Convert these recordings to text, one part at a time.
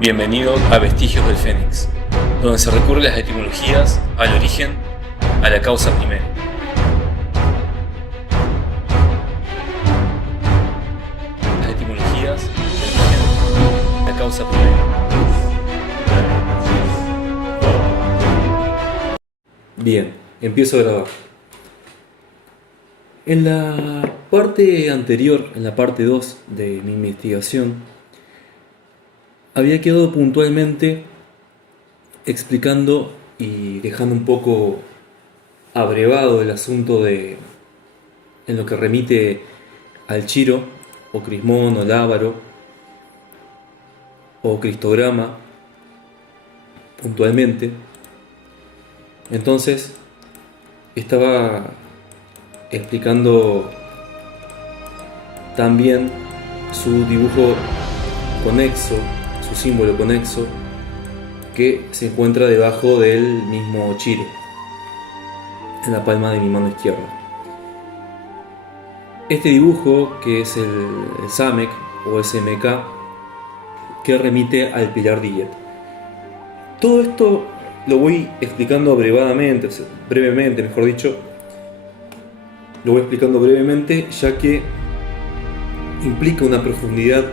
Bienvenido a Vestigios del Fénix, donde se recurre a las etimologías, al origen, a la causa primera. Las etimologías, el origen, la causa primera. Bien, empiezo a grabar. En la parte anterior, en la parte 2 de mi investigación, había quedado puntualmente explicando y dejando un poco abrevado el asunto en lo que remite al Chiro, o Crismón, o Lábaro, o Cristograma, puntualmente. Entonces, estaba explicando también su dibujo conexo, su símbolo conexo, que se encuentra debajo del mismo Chiro, en la palma de mi mano izquierda. Este dibujo, que es el Samek o SMK, que remite al pilar Dillet. Todo esto lo voy explicando brevemente, mejor dicho. Lo voy explicando brevemente, ya que implica una profundidad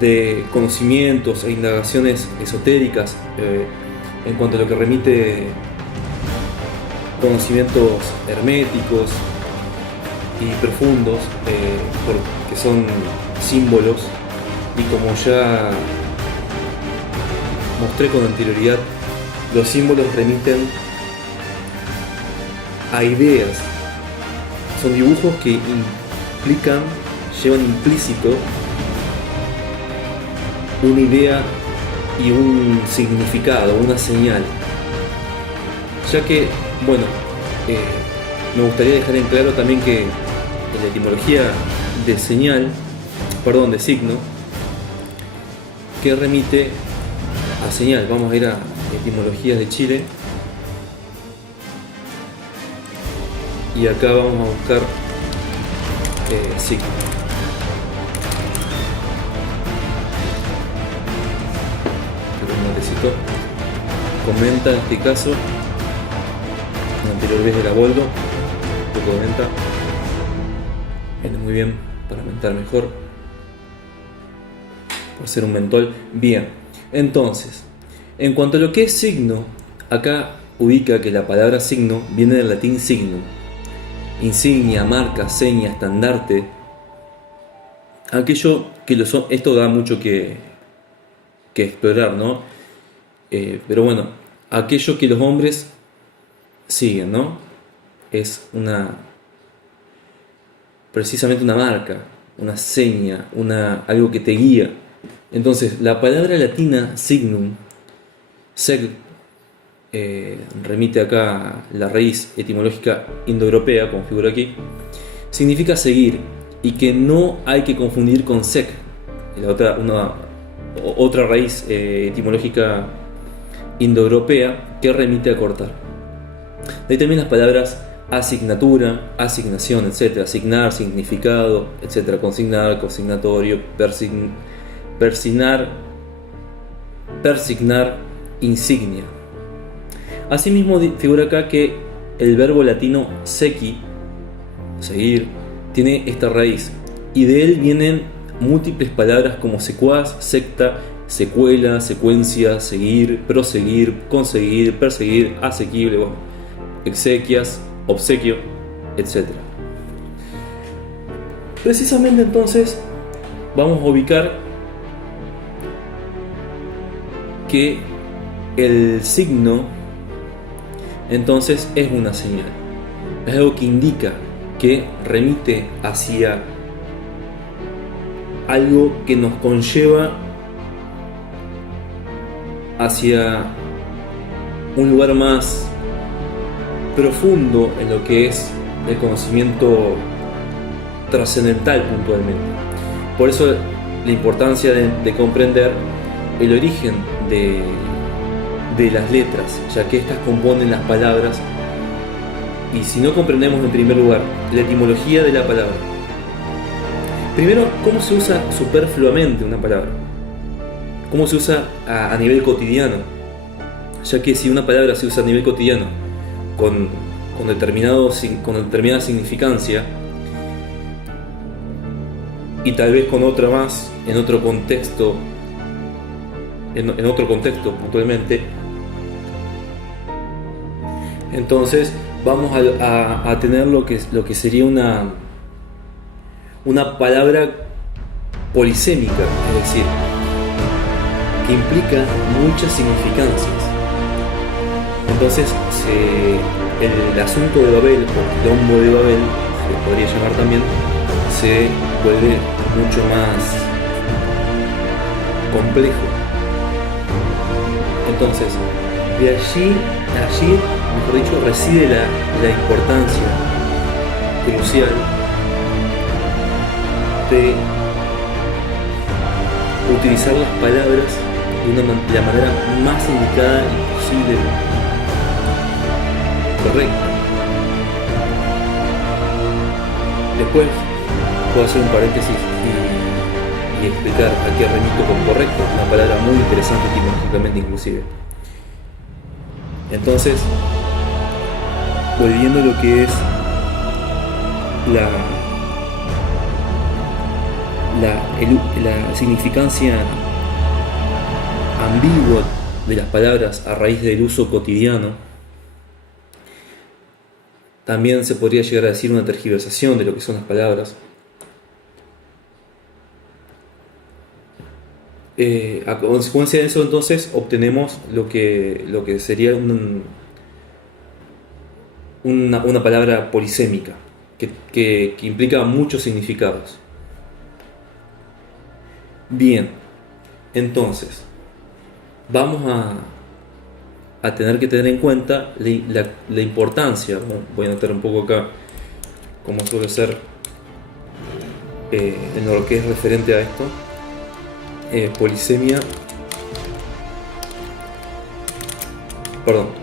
de conocimientos e indagaciones esotéricas en cuanto a lo que remite conocimientos herméticos y profundos, porque son símbolos, y como ya mostré con anterioridad, los símbolos remiten a ideas. Son dibujos que llevan implícito una idea y un significado, una señal. Ya que, bueno, me gustaría dejar en claro también que en la etimología de de signo, que remite a señal. Vamos a ir a etimologías de Chile. Y acá vamos a buscar signo. Un matecito. Comenta en este caso. En la anterior vez era boldo. Un poco de menta. Viene muy bien para mentar mejor. Por ser un mentol. Bien. Entonces, en cuanto a lo que es signo, acá ubica que la palabra signo viene del latín signum. Insignia, marca, seña, estandarte. Aquello que esto da mucho que explorar, ¿no? Pero bueno, aquello que los hombres siguen, ¿no? Es precisamente una marca, una seña, algo que te guía. Entonces, la palabra latina signum, remite acá la raíz etimológica indoeuropea, como figura aquí, significa seguir, y que no hay que confundir con sec, otra raíz etimológica indoeuropea que remite a cortar. De ahí también las palabras asignatura, asignación, etc. Asignar, significado, etc. Consignar, consignatorio, persignar, insignia. Asimismo figura acá que el verbo latino sequi, seguir, tiene esta raíz, y de él vienen múltiples palabras como secuaz, secta, secuela, secuencia, seguir, proseguir, conseguir, perseguir, asequible, exequias, obsequio, etc. Precisamente entonces vamos a ubicar que el signo entonces es una señal, es algo que indica, que remite hacia algo que nos conlleva hacia un lugar más profundo en lo que es el conocimiento trascendental puntualmente. Por eso la importancia de comprender el origen de las letras, ya que estas componen las palabras, y si no comprendemos en primer lugar la etimología de la palabra, primero, cómo se usa superfluamente una palabra, cómo se usa a nivel cotidiano, ya que si una palabra se usa a nivel cotidiano con determinada significancia y tal vez con otra más en otro contexto, en otro contexto puntualmente, entonces vamos a tener lo que sería una palabra polisémica, es decir, que implica muchas significancias. Entonces el asunto de Babel, o quilombo de Babel, se le podría llamar también, se vuelve mucho más complejo. Entonces, de allí, mejor dicho, reside la importancia crucial de utilizar las palabras de la manera más indicada y posible, correcta. Después puedo hacer un paréntesis y explicar a qué remito con correcto, una palabra muy interesante etimológicamente inclusive. Entonces, volviendo a lo que es la significancia ambigua de las palabras a raíz del uso cotidiano, también se podría llegar a decir una tergiversación de lo que son las palabras. A consecuencia de eso, entonces, obtenemos lo que sería una palabra polisémica, que implica muchos significados. Bien, entonces, vamos a tener que tener en cuenta la importancia, ¿no? Voy a anotar un poco acá, como suele ser en lo que es referente a esto.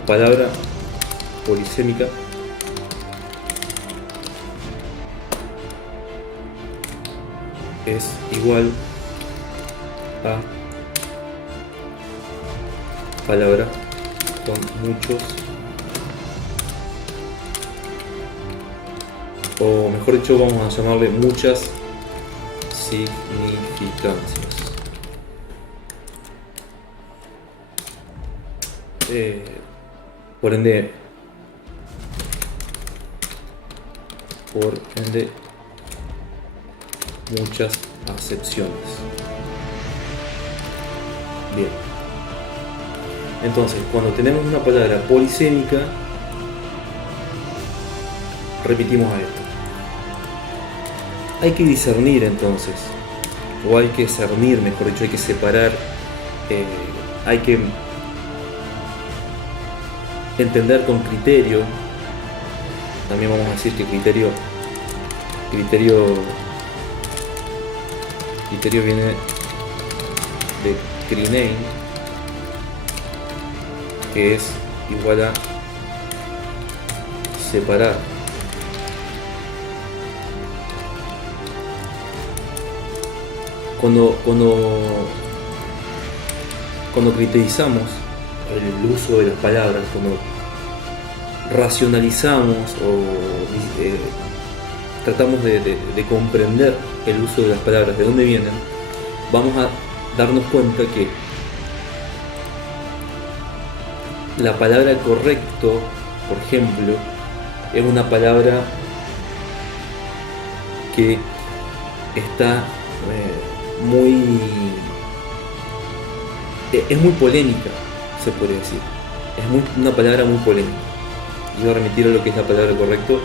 Palabra polisémica es igual a palabra con muchos, o mejor dicho, vamos a llamarle muchas significancias. Por ende, muchas acepciones. Bien. Entonces, cuando tenemos una palabra polisémica, repetimos a esto. Hay que discernir entonces, o hay que cernir, mejor dicho, hay que separar, hay que entender con criterio. También vamos a decir que criterio viene de krinein, que es igual a separar. Cuando criterizamos el uso de las palabras, cuando racionalizamos o tratamos de comprender el uso de las palabras, de dónde vienen, vamos a darnos cuenta que la palabra correcto, por ejemplo, es una palabra que está es muy polémica, se podría decir. Es una palabra muy polémica. Iba a remitir a lo que es la palabra correcto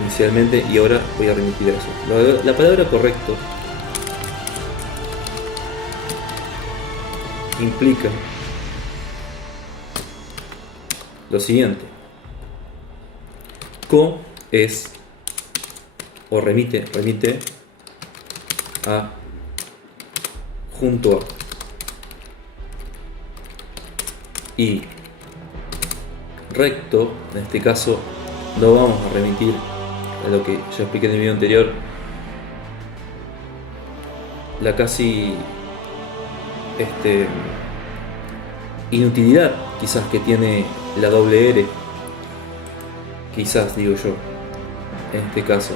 inicialmente y ahora voy a remitir a eso. La palabra correcto implica lo siguiente. Co es, o remite a, junto a, y recto, en este caso no vamos a remitir a lo que ya expliqué en el video anterior, la casi inutilidad quizás que tiene la doble R, quizás digo yo, en este caso.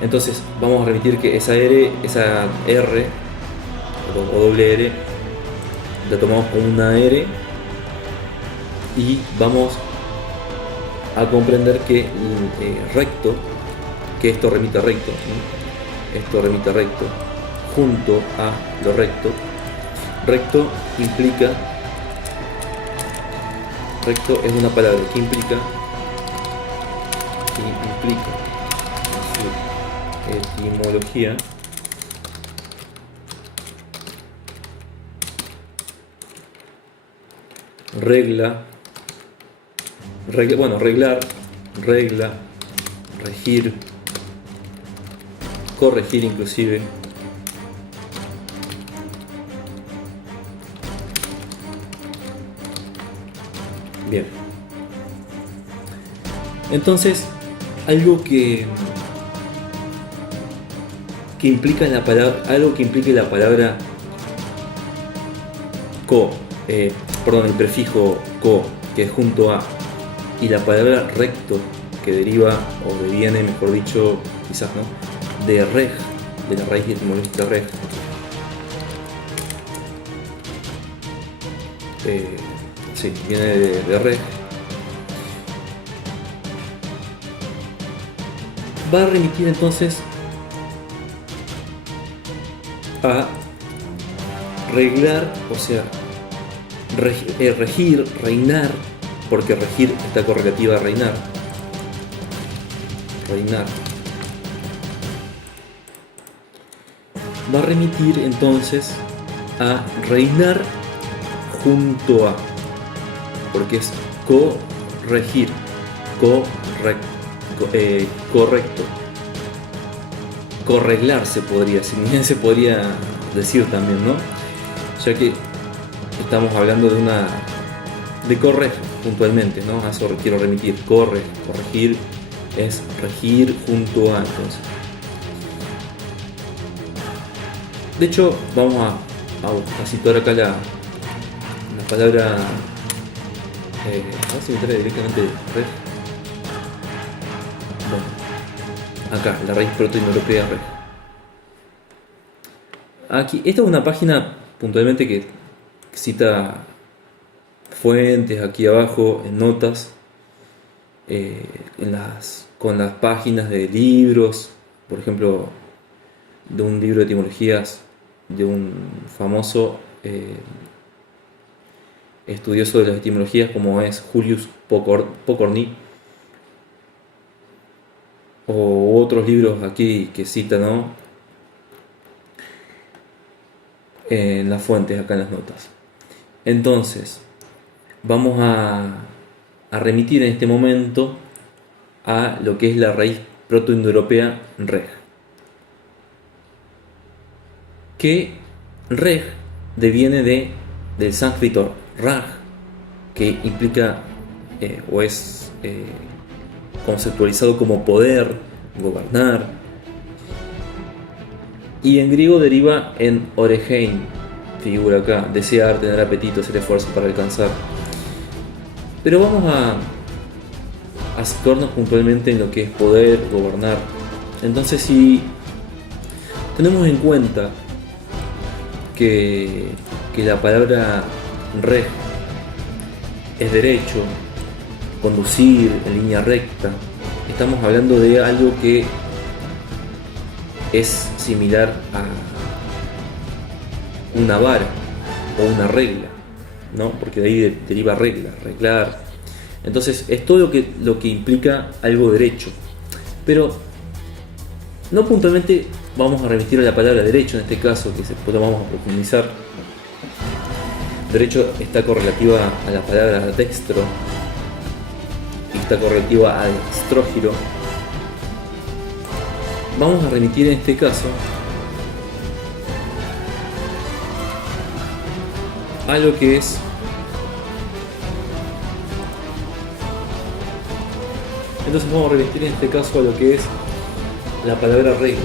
Entonces vamos a remitir que esa R o doble R la tomamos como una R y vamos a comprender que recto, que esto remite a recto, ¿sí? Esto remite a recto junto a lo recto. Recto es una palabra que implica en su etimología regla, reglar, regla, regir, corregir inclusive. Bien. Entonces, algo que implica la palabra, algo que implique la palabra el prefijo co, que es junto a, y la palabra recto, que deriva o deviene, mejor dicho, quizás no, de reg, de la raíz etimológica reg. Sí, viene de reg. Va a remitir entonces a reglar, o sea, regir, reinar, porque regir está correlativa a reinar. Reinar. Va a remitir entonces a reinar junto a, porque es corregir, correcto, correglar se podría decir también, ¿no? Ya que estamos hablando de corregir puntualmente, ¿no? A eso quiero remitir. Corregir es regir junto a, entonces. De hecho, vamos a situar acá la palabra. A ver si me trae directamente reg. Bueno, acá, la raíz protoindoeuropea reg. Aquí, esta es una página puntualmente que cita fuentes aquí abajo en notas, con las páginas de libros, por ejemplo, de un libro de etimologías de un famoso estudioso de las etimologías como es Julius Pokorny, o otros libros aquí que cita, ¿no?, en las fuentes, acá en las notas. Entonces vamos a remitir en este momento a lo que es la raíz protoindoeuropea reg, que reg deviene del sánscrito raj, que implica o es conceptualizado como poder, gobernar, y en griego deriva en oregein, figura acá, desear, tener apetito, hacer esfuerzo para alcanzar. Pero vamos a situarnos puntualmente en lo que es poder, gobernar. Entonces, si tenemos en cuenta que la palabra reg es derecho, conducir en línea recta, estamos hablando de algo que es similar a una vara o una regla, ¿no? Porque de ahí deriva regla, reglar. Entonces es todo lo que implica algo derecho. Pero no puntualmente vamos a remitir a la palabra derecho en este caso, que después lo vamos a profundizar. Derecho está correlativa a la palabra dextro y está correlativa al estrógiro. Vamos a remitir en este caso a lo que es entonces vamos a remitir en este caso a lo que es la palabra regla.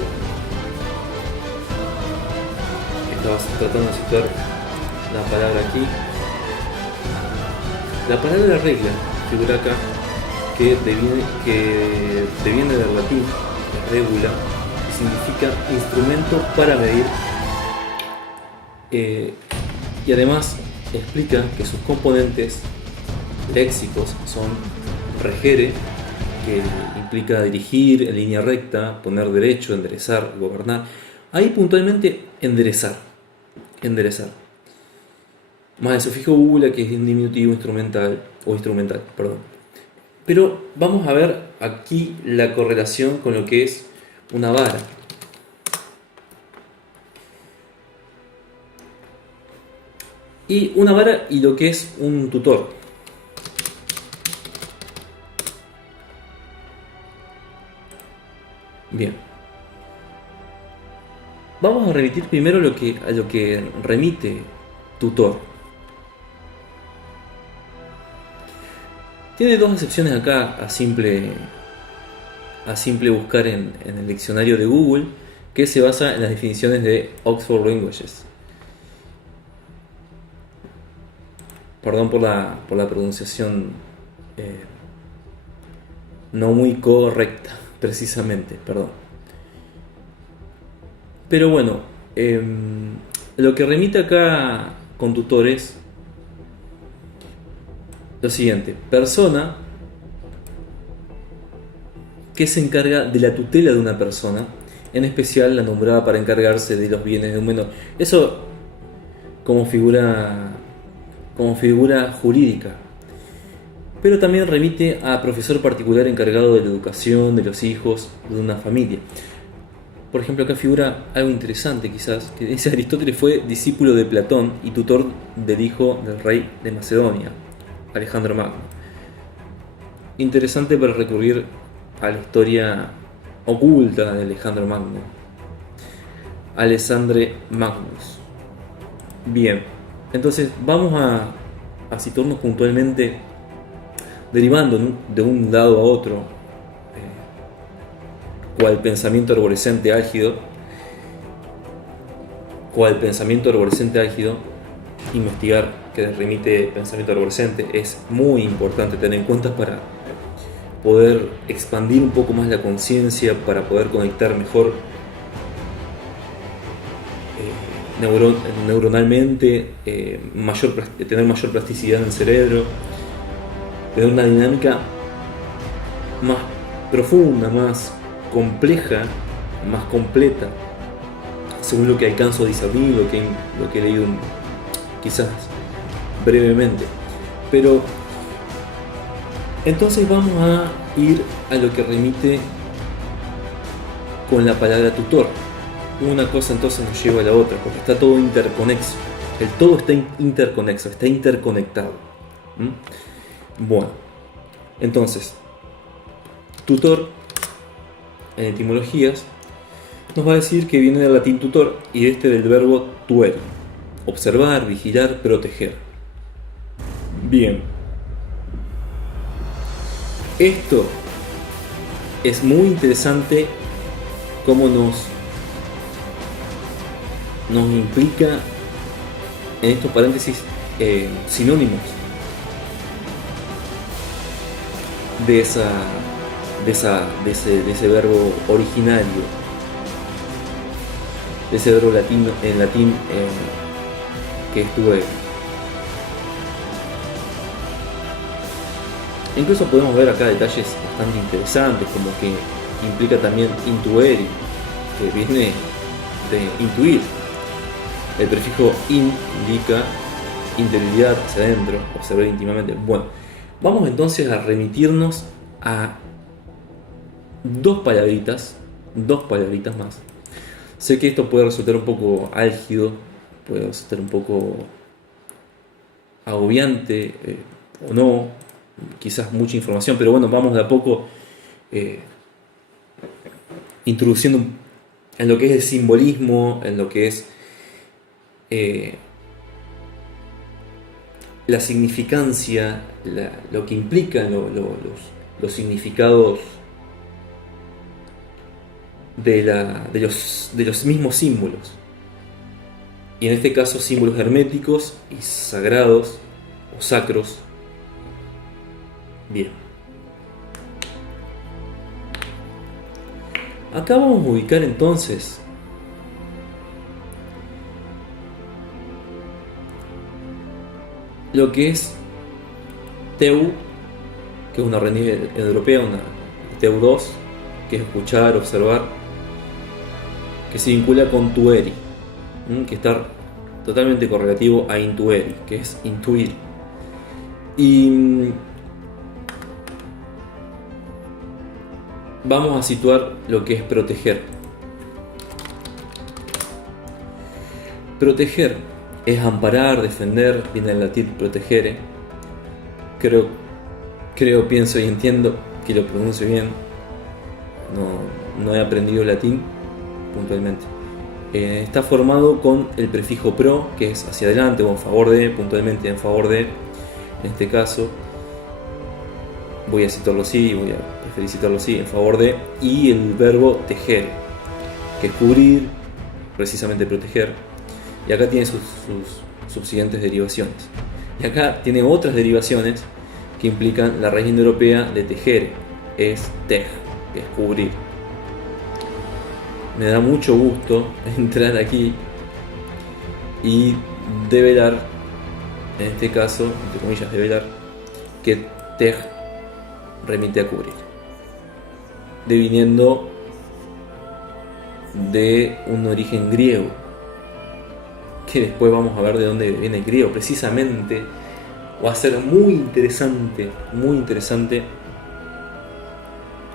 Estaba tratando de citar la palabra aquí. La palabra regla figura acá, que deviene del latín regula, que significa instrumento para medir, y además explica que sus componentes léxicos son regere, que implica dirigir en línea recta, poner derecho, enderezar, gobernar. Ahí puntualmente enderezar. Más el sufijo bula, que es un diminutivo instrumental, perdón. Pero vamos a ver aquí la correlación con lo que es una vara. Y una vara y lo que es un tutor. Bien. Vamos a remitir primero a lo que remite tutor. Tiene dos acepciones acá a simple buscar en el diccionario de Google, que se basa en las definiciones de Oxford Languages. Perdón por la pronunciación no muy correcta, precisamente, perdón. Pero bueno, lo que remite acá con tutores, lo siguiente: persona que se encarga de la tutela de una persona, en especial la nombrada para encargarse de los bienes de un menor. Eso como figura jurídica. Pero también remite a profesor particular encargado de la educación de los hijos de una familia. Por ejemplo, acá figura algo interesante quizás, que dice: Aristóteles fue discípulo de Platón y tutor del hijo del rey de Macedonia, Alejandro Magno. Interesante para recurrir a la historia oculta de Alejandro Magno, Alexandre Magnus. Bien, entonces vamos a situarnos puntualmente, derivando de un lado a otro, cual pensamiento arborescente álgido, investigar que remite pensamiento arborescente es muy importante tener en cuenta para poder expandir un poco más la conciencia, para poder conectar mejor neuronalmente, tener mayor plasticidad en el cerebro, tener una dinámica más profunda, más compleja, más completa, según lo que alcanzo a discernir, lo que he leído quizás brevemente. Pero entonces vamos a ir a lo que remite con la palabra tutor. Una cosa entonces nos lleva a la otra, porque está todo interconexo. El todo está interconexo, está interconectado. Bueno, entonces, tutor en etimologías nos va a decir que viene del latín tutor y del verbo tuere: observar, vigilar, proteger. Bien, esto es muy interesante, cómo nos implica en estos paréntesis sinónimos de ese verbo originario, de ese verbo en latín que es tuere. Incluso podemos ver acá detalles bastante interesantes, como que implica también intueri, que viene de intuir. El prefijo in indica interioridad, hacia adentro, observar íntimamente. Bueno, vamos entonces a remitirnos a dos palabritas más. Sé que esto puede resultar un poco álgido, puede resultar un poco agobiante, o no, quizás mucha información, pero bueno, vamos de a poco introduciendo en lo que es el simbolismo, en lo que es la significancia, lo que implican los significados de los mismos símbolos. y en este caso símbolos herméticos y sagrados o sacros. Bien. Acá vamos a ubicar entonces lo que es Teu, que es una reunión europea, una Teu 2, que es escuchar, observar, que se vincula con Tueri, que está totalmente correlativo a Intueri, que es intuir. Y vamos a situar lo que es proteger. Proteger es amparar, defender, viene del latín protegere. Creo, pienso y entiendo que lo pronuncio bien. No he aprendido latín puntualmente. Está formado con el prefijo pro, que es hacia adelante o en favor de, puntualmente en favor de. En este caso, voy a citarlo así, voy a preferir citarlo así, en favor de, y el verbo tejer, que es cubrir, precisamente proteger. Y acá tiene sus subsiguientes derivaciones. Y acá tiene otras derivaciones que implican la raíz indoeuropea de tejer, es tej, que es cubrir. Me da mucho gusto entrar aquí y develar, en este caso, entre comillas, develar, que tej remite a cubrir, deviniendo de un origen griego, que después vamos a ver de dónde viene el griego. Precisamente va a ser muy interesante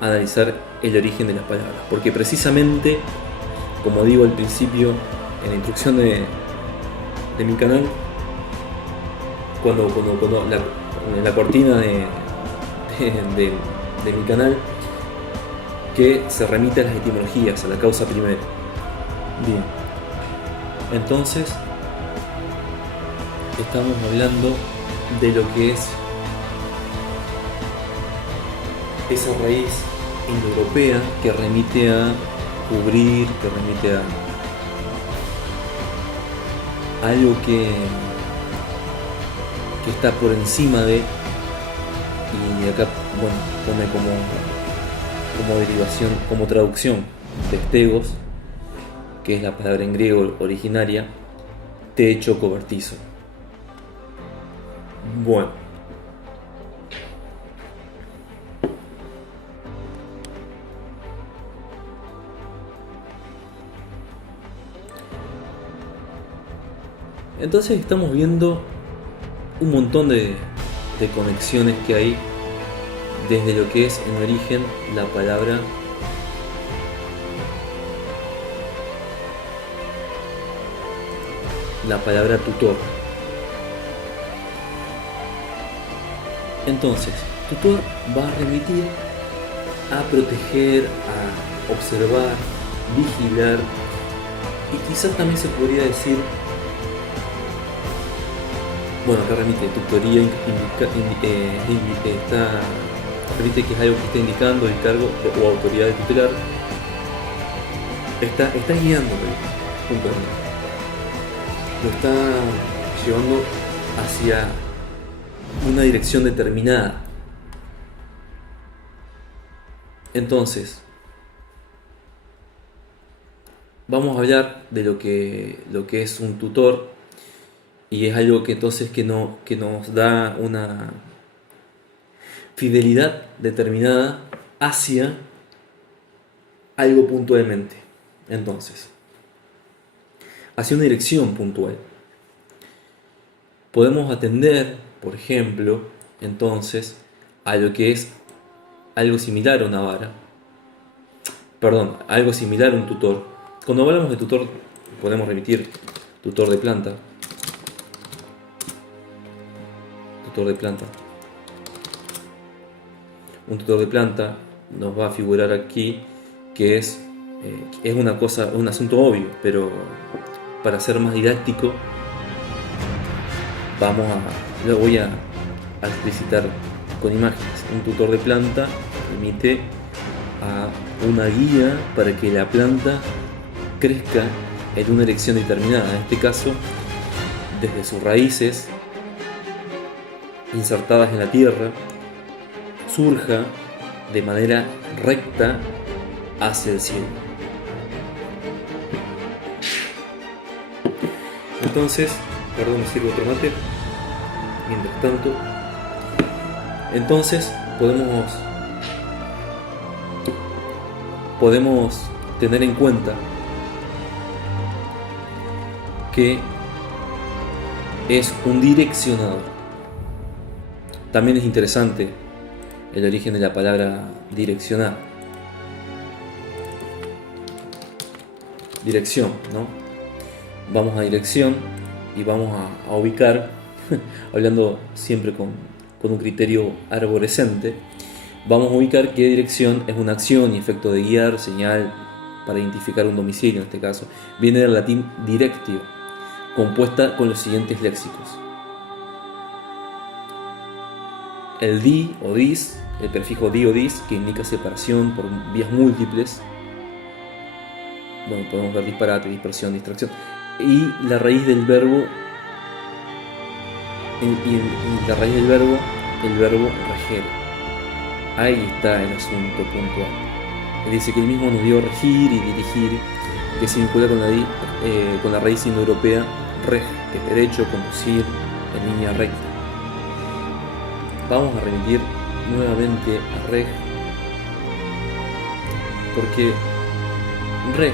analizar el origen de las palabras, porque precisamente, como digo al principio en la introducción de mi canal, cuando la cortina de mi canal, que se remite a las etimologías, a la causa primera. Bien, entonces estamos hablando de lo que es esa raíz indoeuropea que remite a cubrir, que remite a algo que está por encima de, y acá pone como derivación, como traducción de stegos, que es la palabra en griego originaria, techo cobertizo. Bueno, entonces estamos viendo un montón de conexiones que hay desde lo que es en origen la palabra tutor. Entonces, tutor va a remitir a proteger, a observar, vigilar, y quizás también se podría decir, bueno, acá remite tutoría, remite que es algo que está indicando el cargo o autoridad de tutelar, está guiándolo puntualmente, lo está llevando hacia una dirección determinada. Entonces, vamos a hablar de lo que es un tutor, y es algo que entonces que nos da una fidelidad determinada hacia algo puntualmente. Entonces, hacia una dirección puntual. Podemos atender, por ejemplo, entonces, a lo que es algo similar a una vara. Perdón, algo similar a un tutor. Cuando hablamos de tutor, podemos remitir tutor de planta. Tutor de planta. Un tutor de planta nos va a figurar aquí que es una cosa, un asunto obvio, pero para ser más didáctico lo voy a explicitar con imágenes. Un tutor de planta remite a una guía para que la planta crezca en una dirección determinada, en este caso desde sus raíces insertadas en la tierra, surja de manera recta hacia el cielo. Entonces, perdón, me sirvo otro mate. Mientras tanto, entonces podemos tener en cuenta que es un direccionador. También es interesante el origen de la palabra direccionar. Dirección, ¿no? Vamos a dirección y vamos a ubicar, hablando siempre con un criterio arborescente, vamos a ubicar qué dirección es una acción y efecto de guiar, señal para identificar un domicilio en este caso. Viene del latín directio, compuesta con los siguientes léxicos: el di o dis, el prefijo di o dis, que indica separación por vías múltiples. Bueno, podemos ver disparate, dispersión, distracción. Y la raíz del verbo, el verbo reger. Ahí está el asunto puntual. Él dice que él mismo nos dio regir y dirigir, que se vincula con la raíz indoeuropea reg, que es derecho, conducir en línea recta. Vamos a remitir nuevamente a reg, porque reg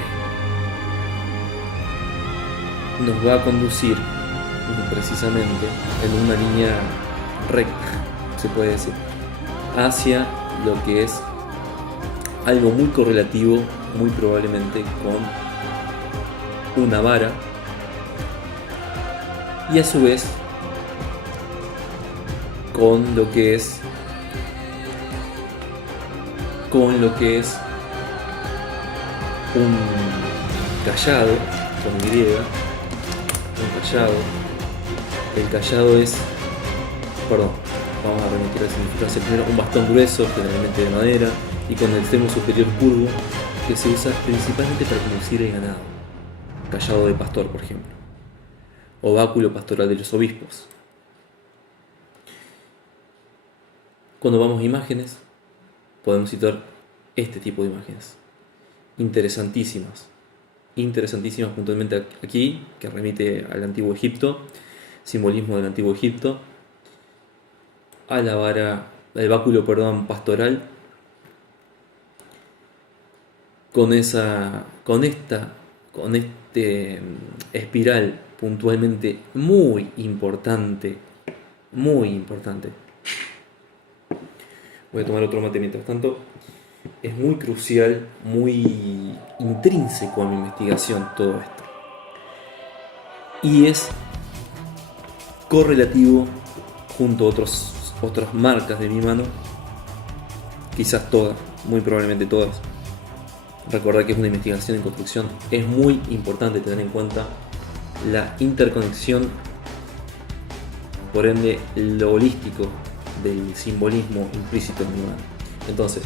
nos va a conducir precisamente en una línea recta, se puede decir, hacia lo que es algo muy correlativo, muy probablemente con una vara, y a su vez con lo que es un cayado, con griega, un cayado. El cayado es, vamos a remitir al significado primero, un bastón grueso, generalmente de madera, y con el extremo superior curvo, que se usa principalmente para conducir el ganado. Cayado de pastor, por ejemplo, o báculo pastoral de los obispos. Cuando vamos a imágenes, podemos citar este tipo de imágenes, interesantísimas puntualmente aquí, que remite al Antiguo Egipto, simbolismo del Antiguo Egipto, a la vara, al báculo, pastoral, con este espiral puntualmente muy importante. Voy a tomar otro mate mientras tanto. Es muy crucial, muy intrínseco a mi investigación todo esto. Y es correlativo junto a otras marcas de mi mano, quizás todas, muy probablemente todas. Recordar que es una investigación en construcción. Es muy importante tener en cuenta la interconexión, por ende lo holístico del simbolismo implícito en mi mano. Entonces,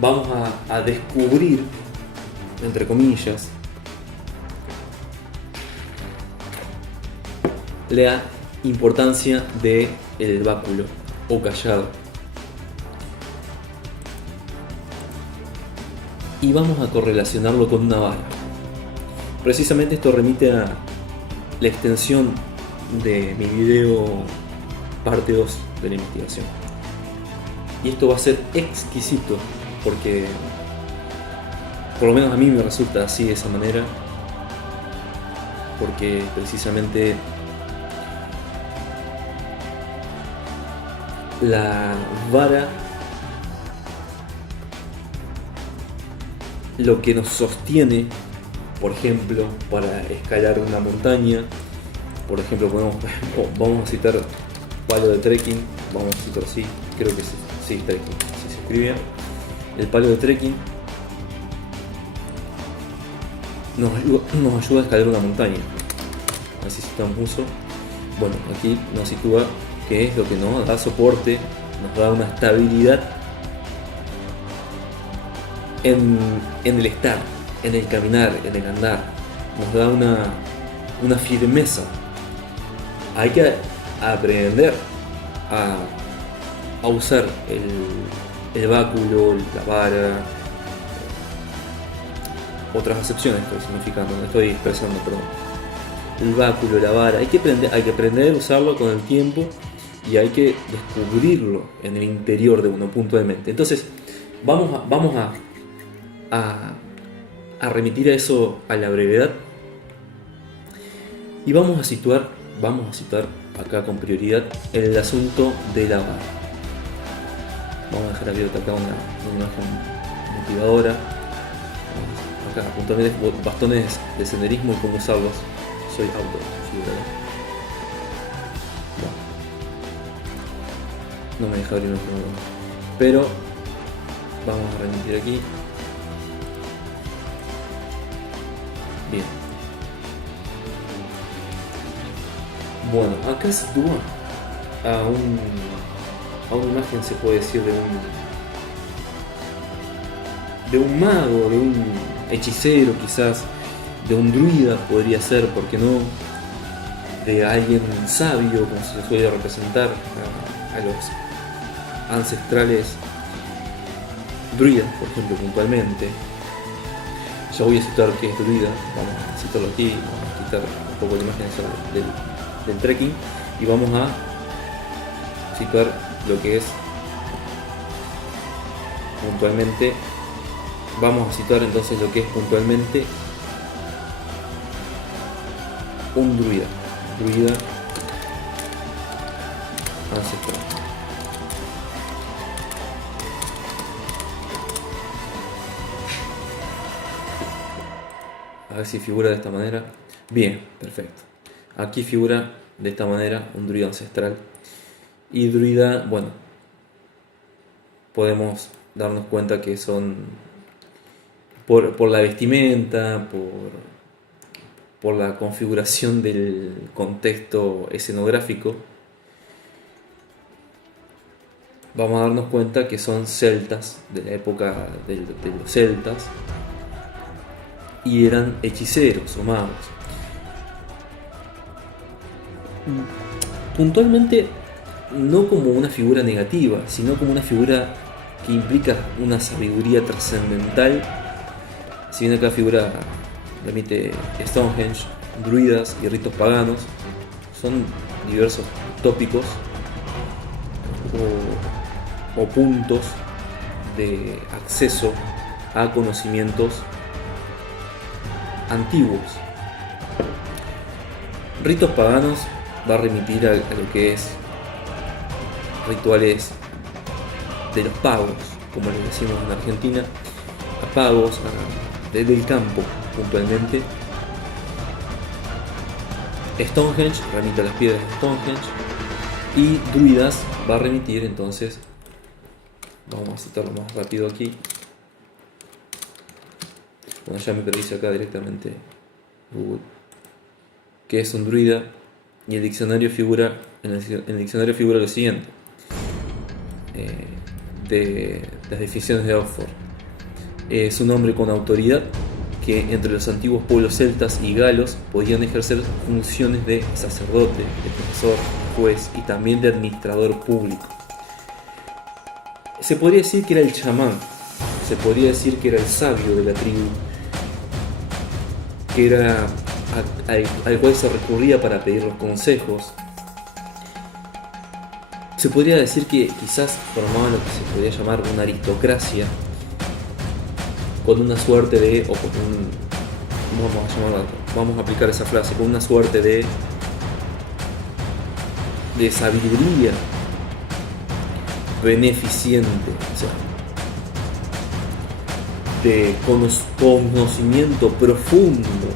vamos a descubrir, entre comillas, la importancia del báculo o cayado. Y vamos a correlacionarlo con una vara. Precisamente esto remite a la extensión de mi video parte 2 de la investigación. Y esto va a ser exquisito, porque por lo menos a mí me resulta así, de esa manera, porque precisamente la vara, lo que nos sostiene, por ejemplo, para escalar una montaña, por ejemplo, vamos a citar palo de trekking, vamos a citar así, creo que sí, trekking, así se escribe. El palo de trekking nos ayuda a escalar una montaña, así citamos uso. Bueno, aquí nos sitúa que es lo que nos da soporte, nos da una estabilidad en el estar, en el caminar, en el andar, nos da una firmeza. Hay que aprender a usar el báculo, la vara, otras acepciones estoy significando, no estoy expresando, perdón. El báculo, la vara, hay que aprender a usarlo con el tiempo y hay que descubrirlo en el interior de uno puntualmente. Entonces, vamos a remitir a eso, a la brevedad, y vamos a situar acá con prioridad el asunto de la vara. Vamos a dejar abierta acá una imagen motivadora. Acá, puntualmente, bastones de senderismo y cómo usarlos. Soy autofigurador. No me deja abrir un nuevo. Pero vamos a remitir aquí. Bien. Bueno, acá sitúa a una imagen, se puede decir, de un mago, de un hechicero quizás, de un druida podría ser, ¿por qué no? De alguien sabio, como se suele representar a los ancestrales druidas, por ejemplo, puntualmente. Ya voy a citar qué es druida, vamos a citarlo aquí, vamos a quitar un poco la imagen del trekking y vamos a situar lo que es puntualmente. Vamos a situar entonces lo que es puntualmente un druida ancestral. A ver si figura de esta manera. Bien, perfecto. Aquí figura de esta manera un druida ancestral. Y druida, bueno, podemos darnos cuenta que son por la vestimenta, por la configuración del contexto escenográfico, vamos a darnos cuenta que son celtas, de la época de los celtas, y eran hechiceros o magos. Puntualmente, no como una figura negativa, sino como una figura que implica una sabiduría trascendental. Si bien acá figura, remite Stonehenge, druidas y ritos paganos, son diversos tópicos o puntos de acceso a conocimientos antiguos. Ritos paganos va a remitir a lo que es rituales de los pagos, como les decimos en Argentina, a pagos del campo puntualmente. Stonehenge remite a las piedras de Stonehenge y druidas va a remitir, entonces vamos a citarlo más rápido aquí. Bueno, ya me predice acá directamente Google que es un druida, y el diccionario figura en el diccionario figura lo siguiente, de las definiciones de Oxford: es un hombre con autoridad que entre los antiguos pueblos celtas y galos podían ejercer funciones de sacerdote, de profesor, juez y también de administrador público. Se podría decir que era el chamán, se podría decir que era el sabio de la tribu, que era al cual se recurría para pedir los consejos. Se podría decir que quizás formaban lo que se podría llamar una aristocracia, con una suerte de, o con un, vamos a aplicar esa frase, con una suerte de sabiduría beneficiente, o sea, de conocimiento profundo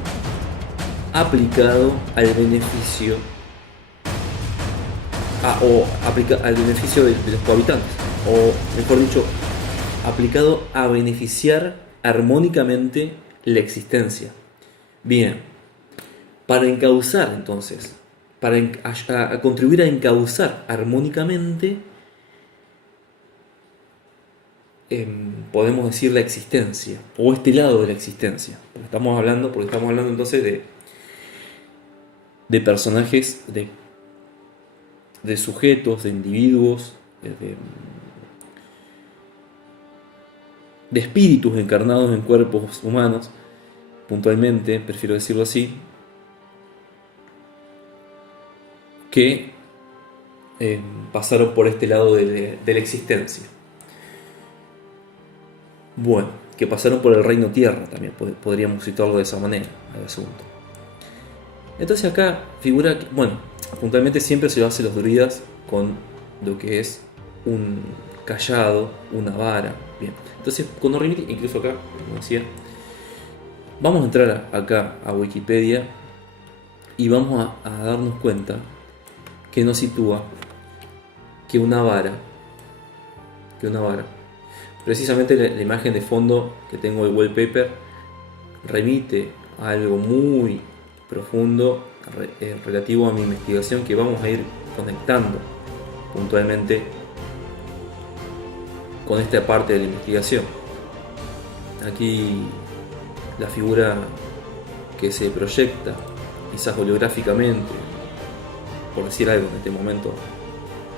aplicado al beneficio al beneficio de los cohabitantes, o mejor dicho, aplicado a beneficiar armónicamente la existencia. Bien, para encauzar entonces, a contribuir a encauzar armónicamente podemos decir la existencia, o este lado de la existencia. Porque estamos hablando entonces de personajes, de sujetos, de individuos, de espíritus encarnados en cuerpos humanos, puntualmente, prefiero decirlo así, que pasaron por este lado de la existencia. Bueno, que pasaron por el reino tierra también, podríamos situarlo de esa manera al asunto. Entonces acá figura que, bueno, puntualmente siempre se hace los druidas con lo que es un cayado, una vara. Bien, entonces cuando remite, incluso acá, como decía, vamos a entrar acá a Wikipedia y vamos a darnos cuenta que nos sitúa que una vara, precisamente la imagen de fondo que tengo, el wallpaper, remite a algo muy profundo relativo a mi investigación, que vamos a ir conectando puntualmente con esta parte de la investigación. Aquí la figura que se proyecta, quizás holográficamente, por decir algo en este momento,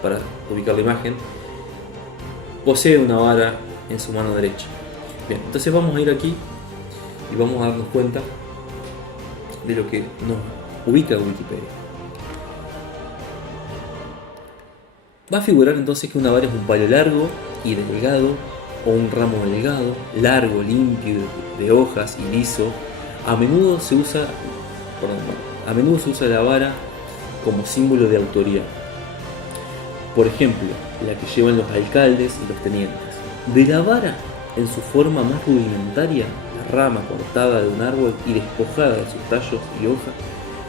para ubicar la imagen, posee una vara en su mano derecha. Bien, entonces vamos a ir aquí y vamos a darnos cuenta de lo que nos ubica Wikipedia. Va a figurar entonces que una vara es un palo largo y delgado, o un ramo delgado, largo, limpio, de hojas y liso. A menudo se usa la vara como símbolo de autoridad. Por ejemplo, la que llevan los alcaldes y los tenientes. De la vara, en su forma más rudimentaria, la rama cortada de un árbol y despojada de sus tallos y hojas,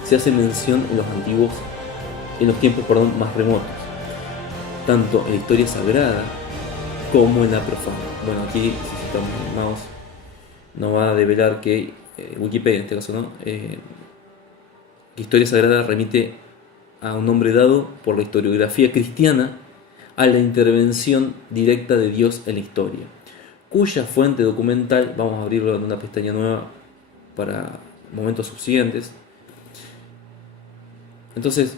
se hace mención en los tiempos más remotos, tanto en la historia sagrada como en la profana. Bueno, aquí si citamos el mouse nos va a develar que Wikipedia en este caso, ¿no? Que historia sagrada remite a un nombre dado por la historiografía cristiana a la intervención directa de Dios en la historia, cuya fuente documental, vamos a abrirlo en una pestaña nueva para momentos subsiguientes. Entonces,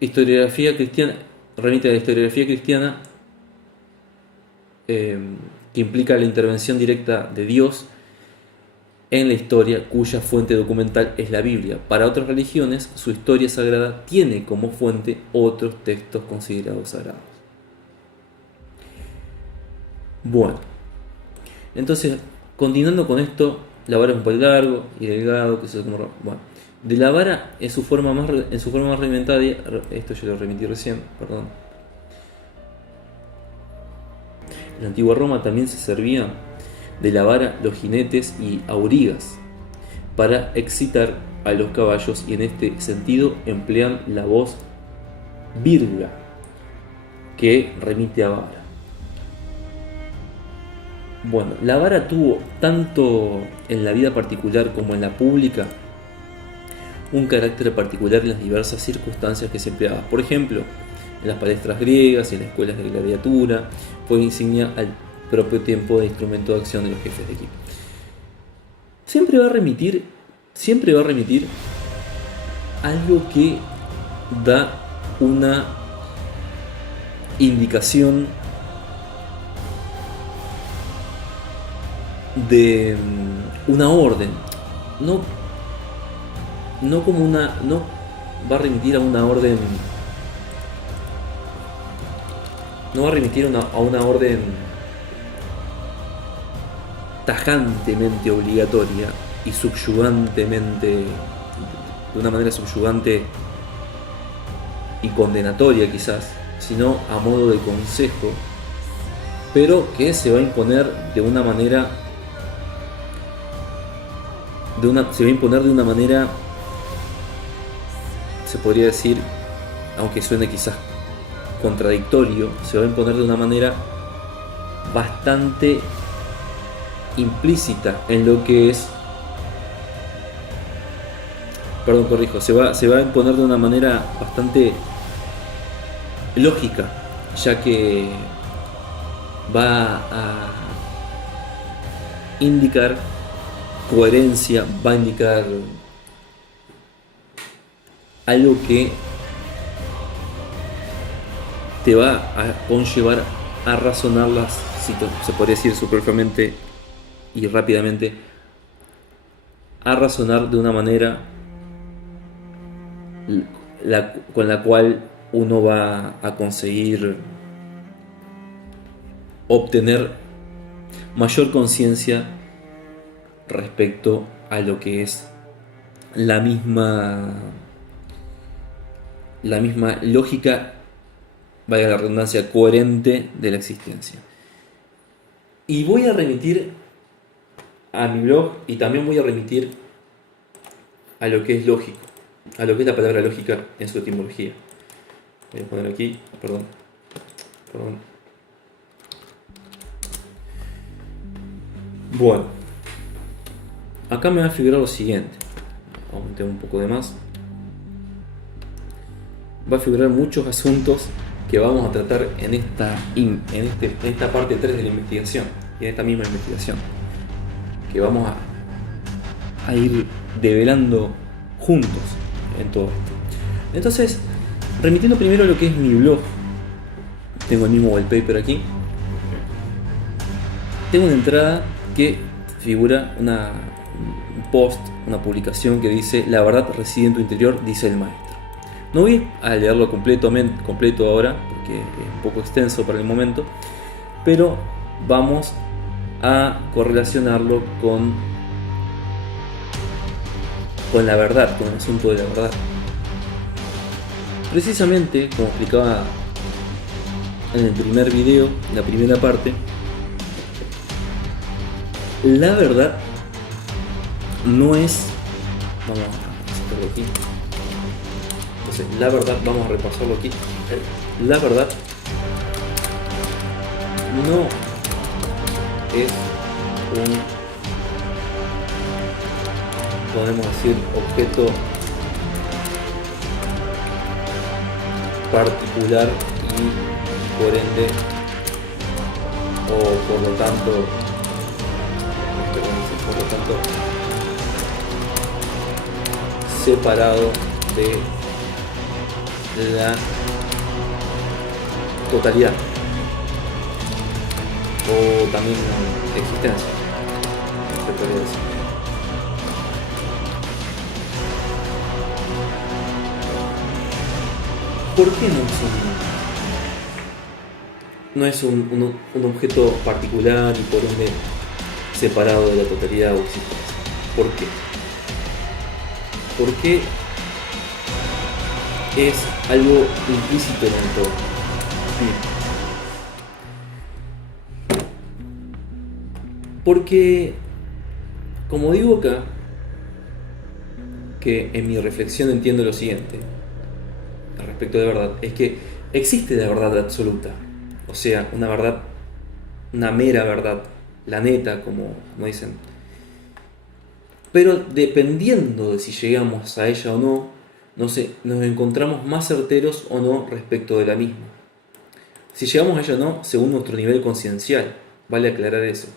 historiografía cristiana remite a la historiografía cristiana, que implica la intervención directa de Dios en la historia, cuya fuente documental es la Biblia. Para otras religiones, su historia sagrada tiene como fuente otros textos considerados sagrados. Bueno, entonces, continuando con esto, la vara es un palo largo y delgado, que se bueno, de la vara en su forma más rudimentaria, esto yo lo remití recién, perdón. En la antigua Roma también se servía de la vara los jinetes y aurigas para excitar a los caballos, y en este sentido emplean la voz virga, que remite a vara. Bueno, la vara tuvo, tanto en la vida particular como en la pública, un carácter particular en las diversas circunstancias que se empleaba. Por ejemplo, en las palestras griegas y en las escuelas de gladiatura, fue insignia al propio tiempo de instrumento de acción de los jefes de equipo. Siempre va a remitir algo que da una indicación de una orden, no va a remitir a una orden, a una orden tajantemente obligatoria y subyugantemente, de una manera subyugante y condenatoria quizás, sino a modo de consejo, pero que se va a imponer de una manera se podría decir, aunque suene quizás contradictorio, se va a imponer de una manera bastante implícita en lo que es, se va a imponer de una manera bastante lógica, ya que va a indicar coherencia, va a indicar algo que te va a conllevar a razonarlas, si se podría decir superficialmente y rápidamente, a razonar de una manera con la cual uno va a conseguir obtener mayor conciencia respecto a lo que es la misma lógica, valga la redundancia, coherente de la existencia. Y voy a remitir a mi blog y también voy a remitir a lo que es lógico, a lo que es la palabra lógica en su etimología. Voy a poner aquí, perdón. Bueno, acá me va a figurar lo siguiente. Aumenté un poco de más. Va a figurar muchos asuntos que vamos a tratar en esta parte 3 de la investigación, y en esta misma investigación, que vamos a ir develando juntos en todo esto. Entonces, remitiendo primero a lo que es mi blog, tengo el mismo wallpaper aquí. Tengo una entrada que figura un post, una publicación que dice: la verdad reside en tu interior, dice el maestro. No voy a leerlo completo ahora porque es un poco extenso para el momento, pero vamos a correlacionarlo con la verdad, con el asunto de la verdad. Precisamente, como explicaba en el primer video, la primera parte, la verdad no es... Vamos a hacerlo aquí. Entonces, la verdad, vamos a repasarlo aquí. La verdad no es podemos decir, objeto particular y por ende, o por lo tanto, separado de la totalidad o también existencia, se podría decir. ¿Por qué no es un objeto particular y por ende separado de la totalidad o existencia? ¿Por qué? Porque es algo implícito en el todo. Porque, como digo acá, que en mi reflexión entiendo lo siguiente respecto de verdad, es que existe la verdad absoluta, o sea, una verdad, una mera verdad, la neta, como dicen. Pero dependiendo de si llegamos a ella o no, nos encontramos más certeros o no respecto de la misma. Si llegamos a ella o no, según nuestro nivel conciencial, vale aclarar eso.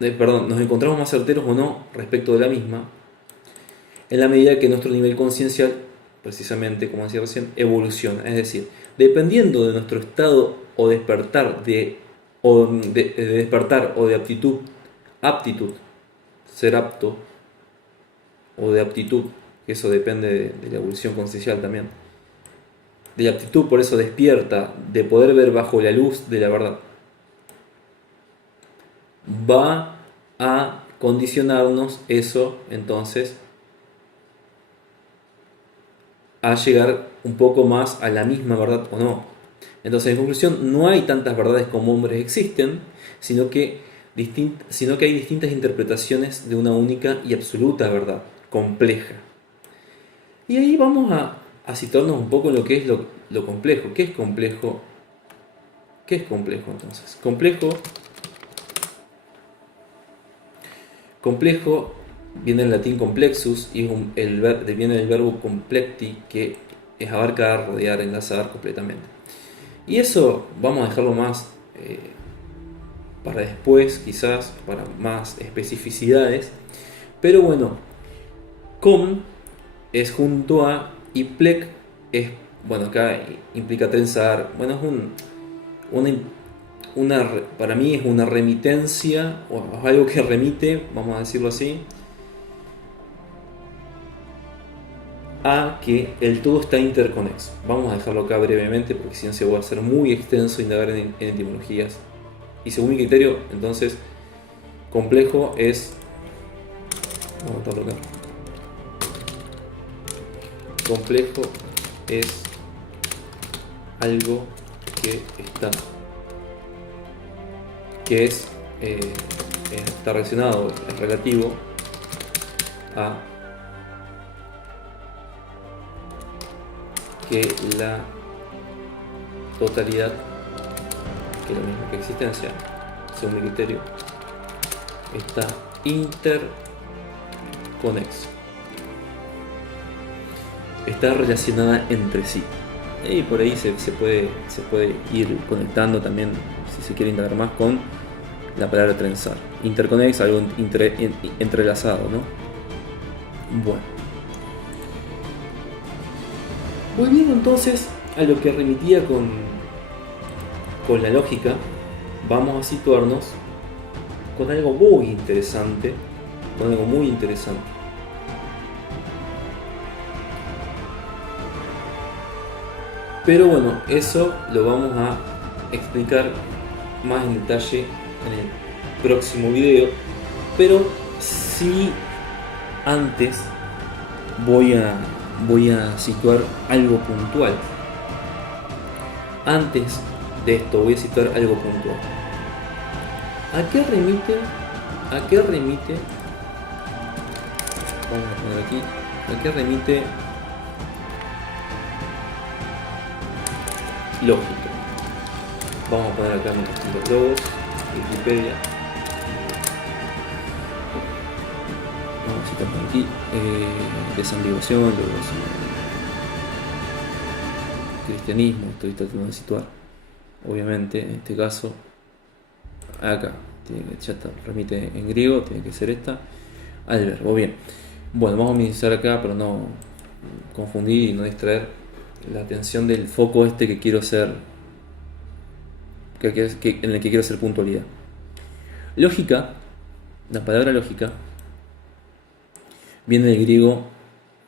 Nos encontramos más certeros o no respecto de la misma, en la medida que nuestro nivel conciencial, precisamente como decía recién, evoluciona. Es decir, dependiendo de nuestro estado o despertar de despertar o de aptitud, ser apto, o de aptitud, que eso depende de la evolución conciencial también, de la aptitud, por eso despierta, de poder ver bajo la luz de la verdad, va a condicionarnos eso, entonces, a llegar un poco más a la misma verdad o no. Entonces, en conclusión, no hay tantas verdades como hombres existen, sino que hay distintas interpretaciones de una única y absoluta verdad, compleja. Y ahí vamos a situarnos un poco en lo que es lo complejo. ¿Qué es complejo? ¿Qué es complejo entonces? Complejo viene del latín complexus y viene del verbo complecti, que es abarcar, rodear, enlazar completamente. Y eso vamos a dejarlo más para después, quizás, para más especificidades. Pero bueno, com es junto a y plec es, bueno, acá implica trenzar. Bueno, es para mí es una remitencia, o algo que remite, vamos a decirlo así, a que el todo está interconexo. Vamos a dejarlo acá brevemente porque si no se va a hacer muy extenso indagar en etimologías. Y según mi criterio, entonces, complejo es... Vamos a botarlo acá. Complejo es algo que está relacionado, es relativo a que la totalidad, que es lo mismo que existencia, según mi criterio, está interconexo, está relacionada entre sí. Y por ahí se puede ir conectando también, si se quiere indagar más, con la palabra trenzar. Interconex, algo entrelazado, ¿no? Bueno. Volviendo entonces a lo que remitía con la lógica, vamos a situarnos con algo muy interesante. Pero bueno, eso lo vamos a explicar más en detalle en el próximo video. Pero sí, antes voy a situar algo puntual. Antes de esto voy a situar algo puntual. ¿A qué remite? Vamos a poner aquí. ¿A qué remite lógica? Vamos a poner acá los logos, Wikipedia. Vamos a citar aquí. Desambiguación, logos, cristianismo, estoy tratando de situar. Obviamente, en este caso, acá, ya está, remite en griego, tiene que ser esta, al verbo. Bien, bueno, vamos a minimizar acá, pero no confundir y no distraer la atención del foco este que quiero hacer, en el que quiero hacer puntualidad. Lógica, la palabra lógica, viene del griego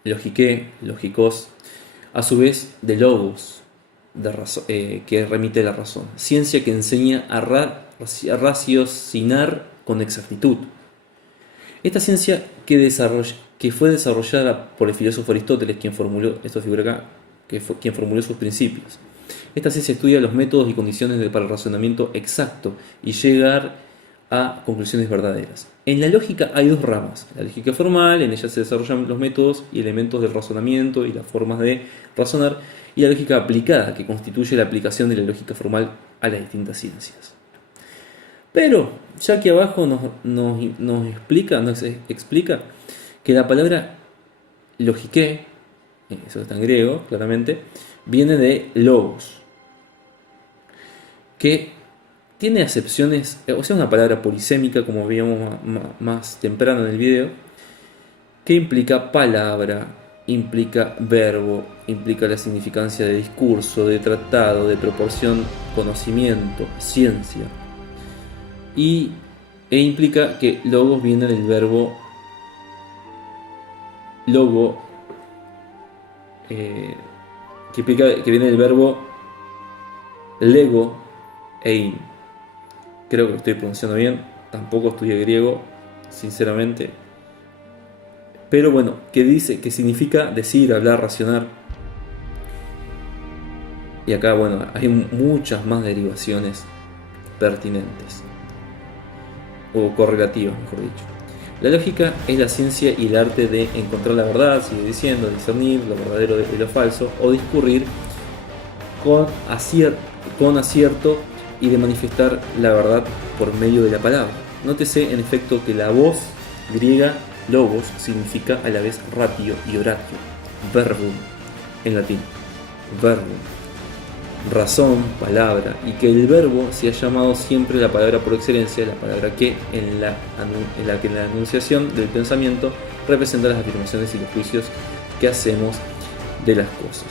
logike, logikos, a su vez de logos, que remite a la razón. Ciencia que enseña a raciocinar con exactitud. Esta ciencia que fue desarrollada por el filósofo Aristóteles, quien formuló, esto figura acá, quien formuló sus principios. Esta ciencia estudia los métodos y condiciones para el razonamiento exacto y llegar a conclusiones verdaderas. En la lógica hay dos ramas: la lógica formal, en ella se desarrollan los métodos y elementos del razonamiento y las formas de razonar, y la lógica aplicada, que constituye la aplicación de la lógica formal a las distintas ciencias. Pero, ya que abajo nos explica que la palabra logike, eso está en griego, claramente, viene de logos, que tiene acepciones, o sea, una palabra polisémica, como veíamos más temprano en el video, que implica palabra, implica verbo, implica la significancia de discurso, de tratado, de proporción, conocimiento, ciencia. E implica que logos viene del verbo logo, que implica que viene del verbo lego ein. Creo que lo estoy pronunciando bien, tampoco estudié griego, sinceramente. Pero bueno, que dice, que significa decir, hablar, racionar. Y acá, bueno, hay muchas más derivaciones pertinentes, o correlativas, mejor dicho. La lógica es la ciencia y el arte de encontrar la verdad, sigue diciendo, discernir lo verdadero de lo falso, o discurrir con acierto y de manifestar la verdad por medio de la palabra. Nótese en efecto que la voz griega logos significa a la vez ratio y oratio, verbum en latín, verbum. razón, palabra, y que el verbo se ha llamado siempre la palabra por excelencia, la palabra que en la que en la enunciación del pensamiento representa las afirmaciones y los juicios que hacemos de las cosas.